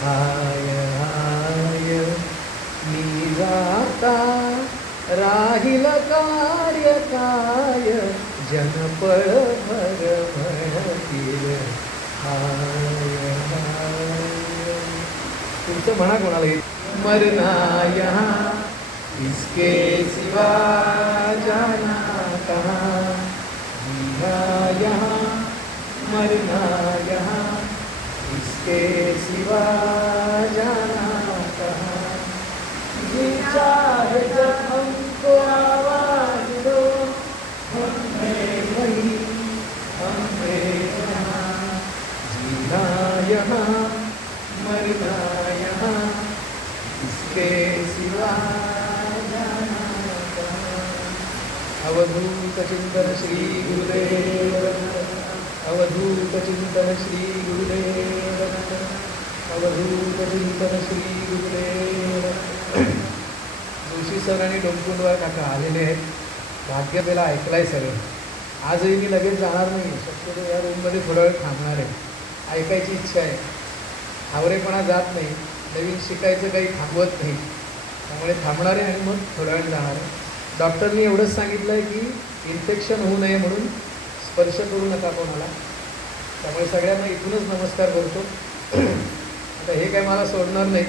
हाय हाय मी जाता राहिल कार्य काय जनपळ भर म्हणतील हाय हाय. तुमचं म्हणा कोणाला येईल. मरना यहाँ इसके सिवा जाना कहाँ, जीना यहाँ मरना यहाँ इसके सिवा जाना कहाँ. जी चाहे जब हमको आवाज दो हम हैं वही हम हैं यहाँ. जीना यहाँ मरना यहाँ इसके सिवा जाना कहाँ. अवधूत चिंतन श्री गुरुदेव दत्त. अवधूत चिंतन श्री गुरुदेव दत्त. अवधूत चिंतन श्री गुरुदेव दत्त. जोशी सर आणि डोंकुंडवार काका आलेले आहेत. भाग्य त्याला ऐकलाय सगळं. आजही मी लगेच जाणार नाही, शक्यतो या रूममध्ये थोडा वेळ थांबणार आहे. ऐकायची इच्छा आहे. हावरेपणा जात नाही, नवीन शिकायचं काही थांबवत नाही, त्यामुळे थांबणार आहे आणि मग थोड्या वेळ जाणार आहे. डॉक्टरनी एवढंच सांगितलं आहे की इन्फेक्शन होऊ नये म्हणून स्पर्श करू नका कोणाला. त्यामुळे सगळ्यांना इथूनच नमस्कार करतो. आता हे काय मला सोडणार नाही.